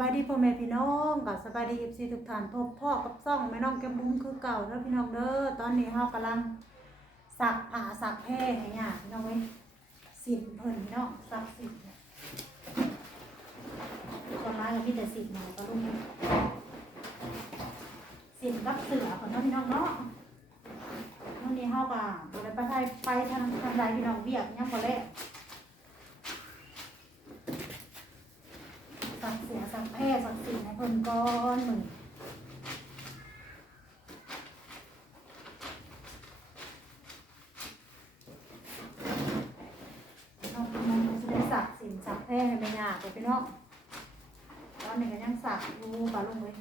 บายดีพ่อแม่พี่น้องกับสบายดีเอฟซีทุกท่านพบพ่อกับซ่องแม่น้องแก้มบุ้มคือเก่าแล้วพี่น้องเด้อตอนนี้เฮากำลังสักผ้าสักแพร่ให้ย่าพี่น้องเว้ยสินเพิ่นพี่น้องสักสินเนี่ยคนร้ายก็มีแต่สินหน่อยก็ลุงสินกับเสือของน้องพี่น้องเนาะวันนี้เฮาก็บ่ได้ไปไทยไปทางทางใดพี่น้องเวียกยังบ่แล้ว สักเสียสักแพร่สั กสิ่งในเพิ่นก้อนหนึ่งน้องมันก็จะได้สักสินสักแท้ให้ไม่ยากเลยพี่น้องตอนนี้ก็ยังสักอยู่ปลาลงเลย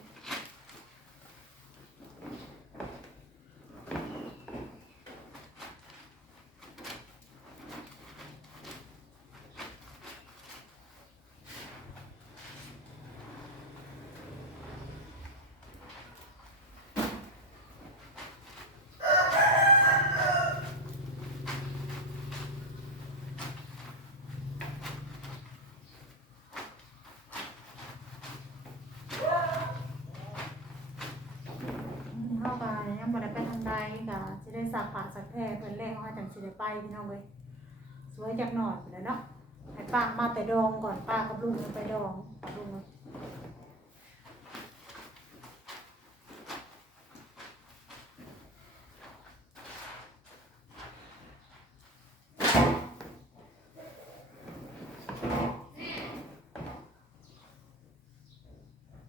เข้าไปยังบ่ได้ไปทางใดก็จะได้สักผ้าสัก แพร่เพิ่นแร่เขาจังสิได้ไปพี่น้องเว้ยสวยจักหน่อยไปแล้วเนาะให้ป้ามาแต่ดองก่อนป้ากับลุงไปดองกับลุงเลย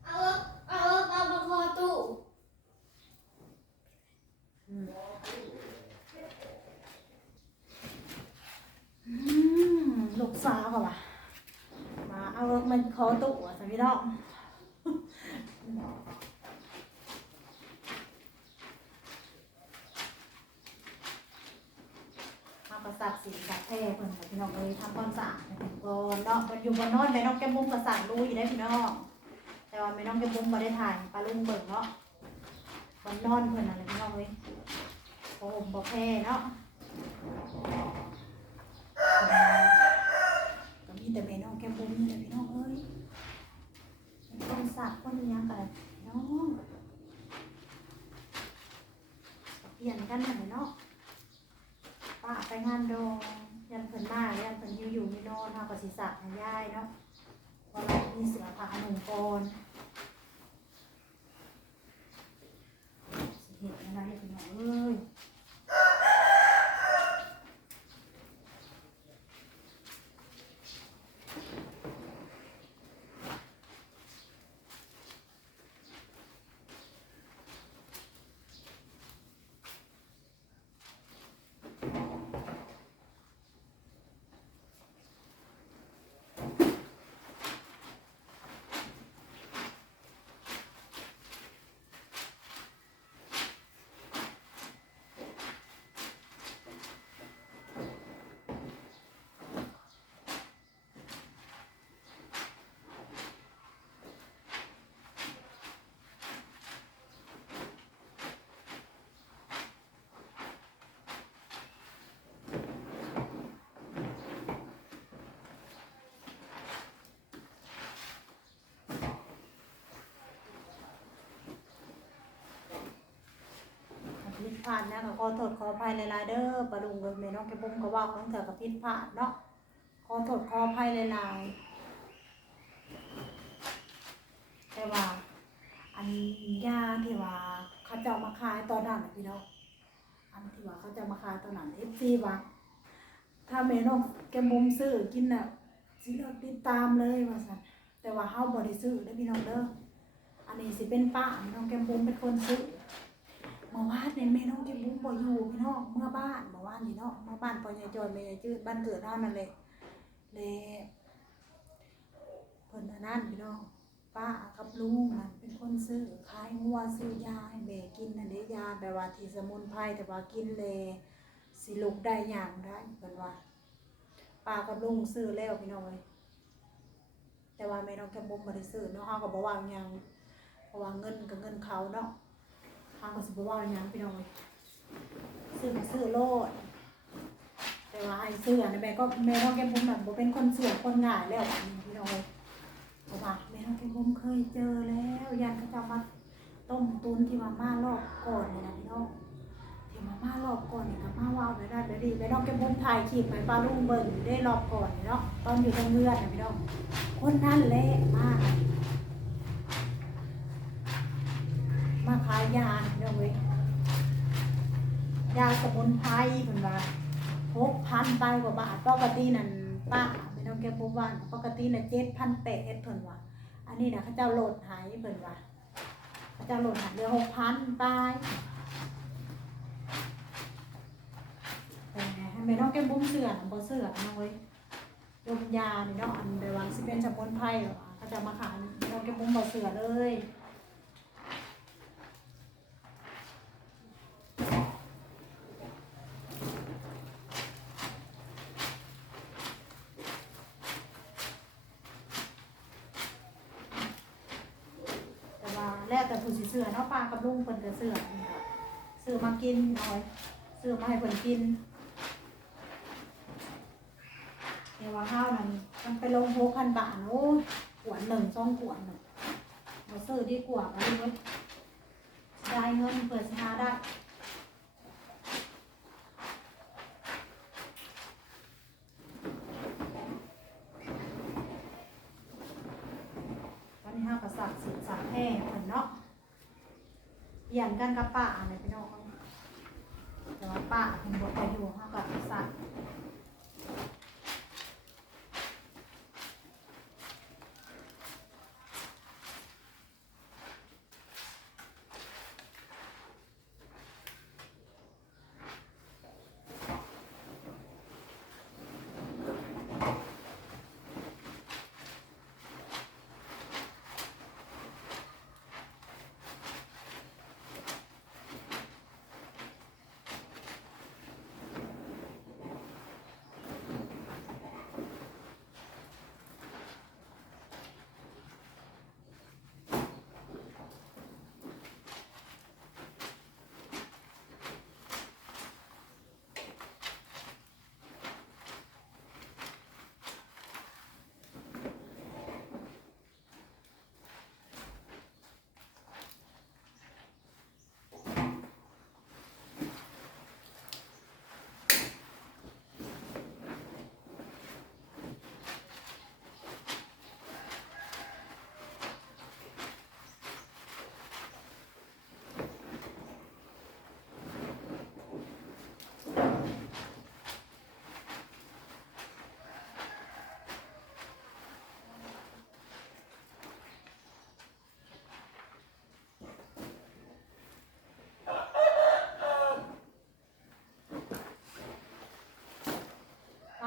เอาเอาเอามาคอตู้ อืมลูกสาวก็ว่ะมาเอา รถมันขอตู้อะสพี่น้องเอากระสับสีสับแพร่เพิ่นพี่น้องเลยทำความสะอาดให้เพิ่นก่อนเนาะมันอยู่บนนอนแม่น้องแก้มบุ้มกระสังรู้อยู่ได้พี่น้อง แต่ว่าแม่น้องแก้มบุ้งมบ่ได้ถ่ายปลาลุงเบิ่งเนาะบนนอนเพิ่นอะไรพี่น้องเลยโอ้โหบ่แพ้เนาะก็มีแต่แม่น้องแก้มบุ้มนี่แหละพี่น้อง เอ้ยเป็นคนสักคนอิหยังกันน้องเปลี่ยนกันหน่อยเนาะป้าไปงานดองยันเพิ่นมายันเพิ่นอยู่อยู่ม่นอนเฮาก็สิสักให้ยายเนาะเพราะเรามีเสือผ้าหนุ่มกอนเห็นอะไรพี่น้องเอ้ย พลาดนะก็ขอโทษขออภัยหลายๆเด้อปะลุงกับแม่น้องแกบุ้มก็เว่าของเธอกับผิดพลาดเนาะขอโทษขออภัยหลายๆแต่ว่า อันยาที่ว่าเขาจะมาขายตอนนั้นนะพี่น้องอันที่ว่าเขาจะมาขายตอนนั้นเอฟซีว่าถ้าแม่น้องแกบุ้มซื้อกินน่ะสิเลิกติดตามเลยว่าซั่นแต่ว่าเฮาบ่ได้ซื้อเด้อพี่น้องเด้ออันนี้สิเป็นป้าแม่น้องแกบุ้มเป็นคนซื้อ มื่อวานเนี่ยแม่น้องเก็บบุ้งบ่อยู่พี่น้องเมื่อบ้านเมื่อวานนี่เนาะเมื่อบ้านพ่อยายจอยแม่ยายจืดบ้านเกิดเฮานั่นแหละเลยเพิ่นนนั้นพี่น้องป้ากับลุงนั่นเป็นคนซื้อขายงัวซื้อยาให้แม่กินนั่นเด้ยาแบบว่าที่สมุนไพรแต่ว่ากินเลยสิลุกได้หยังได้เพิ่นว่าป้ากับลุงซื้อแล้วพี่น้องเอ้ยแต่ว่าแม่น้องแก้มบุ้มบ่ได้ซื้อเนาะเฮาก็บ่ว่าหยังเพราะว่าเงินก็เงินเขาเนาะ ทางก็สิบว่าอย่างนั้นพี่น้องเลยซื้อมาซื้อโลด แต่ว่าไอ้เสื้อเนี่ยแม่ก็แม่ก็แกบุ้มแบบบ่เป็นคนเสือคนง่ายแล้วอันนี้พี่น้องเลยเพราะว่าแม่น้องแก้มบุ้มเคยเจอแล้ว ยันเขาจะมาต้มตุนที่มาม่ารอบก่อนเนี่ยนะพี่น้องที่มาม่ารอบก่อนเนี่ยกับมาว่าวไปได้ไปดีแม่น้องแก้มบุ้มถ่ายคลิปไปปลาลุงเบิ่งได้รอบก่อนเนาะตอนอยู่ตรงเรือนนะพี่น้องคนนั่นแหละมาก มาขายยาเด้อเว้ยยาสมุนไพรเพิ่นว่าหกพันไปกว่าบาทปกตินั่นป้าไม่ต้องแกปุ๊บว่าปกติน่ะเจ็ดพันแปดเพิ่นว่าอันนี้นะเขาเจ้าโหลดหายเพิ่นว่าเขาเจ้าโหลดหายเหลือหกพันไปไม่น้องแก้มบุ้มเสือน่ะบ่เสือนะเว้ยดมยาเนี่เนาะอันเดยวว่าสิเป็นสมุนไพรเขาจะมาขายแม่น้องแก้มบุ้มบ่เสือเลย แต่ว่า แต่ผู้สิเสือเนาะปลากับลุงเพิ่นก็เสือนี่ค่ะซื้อมากินหน้อยซื้อมาให้เพิ่นกินเดี๋ยวว่าข้าวนั้นมันไปลงหกพันบาทโอ้ขวดหนึ่งสองขวดน่ะมาซื้อดีกว่าไปเลยได้เงินเปิดสิหาได้ตอนนี้ห้ากับสักสิสักแห้งเหมือนเนาะเปลี่ย นกันกับป้าอะไรพี่น้องแต่ว่าป้าเป็นบทไปอยู่ห้ากับสัตว์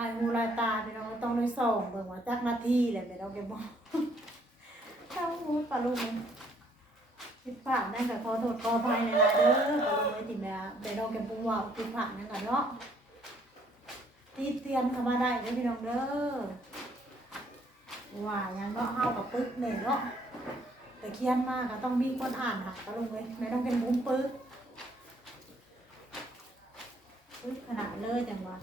ายหูลายตาพี่น้องต้องได้ส่องเบิ่งี่แหละพี่น้องแกบอกเข้าหูปลาลูกมันผิดพลาดนั่นก็ขอโทษขออภัยในลายเด้อปลาลูกไม่ติดแม่แต่น้องแกปุ้งว่าผิดพลาดนั่นก็เนาะตีเตียนเข้ามาได้เด้อพี่น้องเด้อว่ายังก็เฮากับปึ๊กเนี่ยเนาะแต่เขียนมากก็ต้องมีคนอ่านค่ะปลาลูกเว้ยแม่ต้องเป็นมุ้งปึ๊กปึ๊กขนาดเลยจังวะ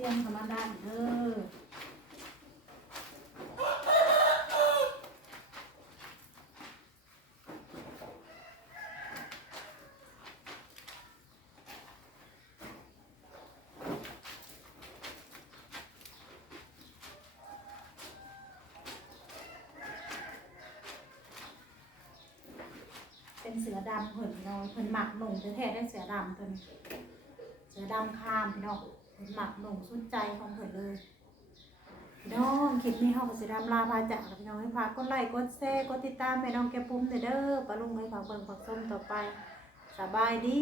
เตี้ยงธรรมดาเด้อเป็นเสือดำเพิ่นน้อยเพิ่นหมักหนุ่งแท้ๆได้เสือดำเพิ่นเสือดำคามพี่น้อง หมักหนุ่มสุดใจของเพิ่นเลยน้องคลิปนี้เฮาก็สิรำลาพาจากพี่น้องให้พากดไลค์กดแชร์กดติดตามแม่น้องแกปุ้มเด้อเด้อปะลุงให้ฝากเบิ่งฝากชมต่อไปสบายดี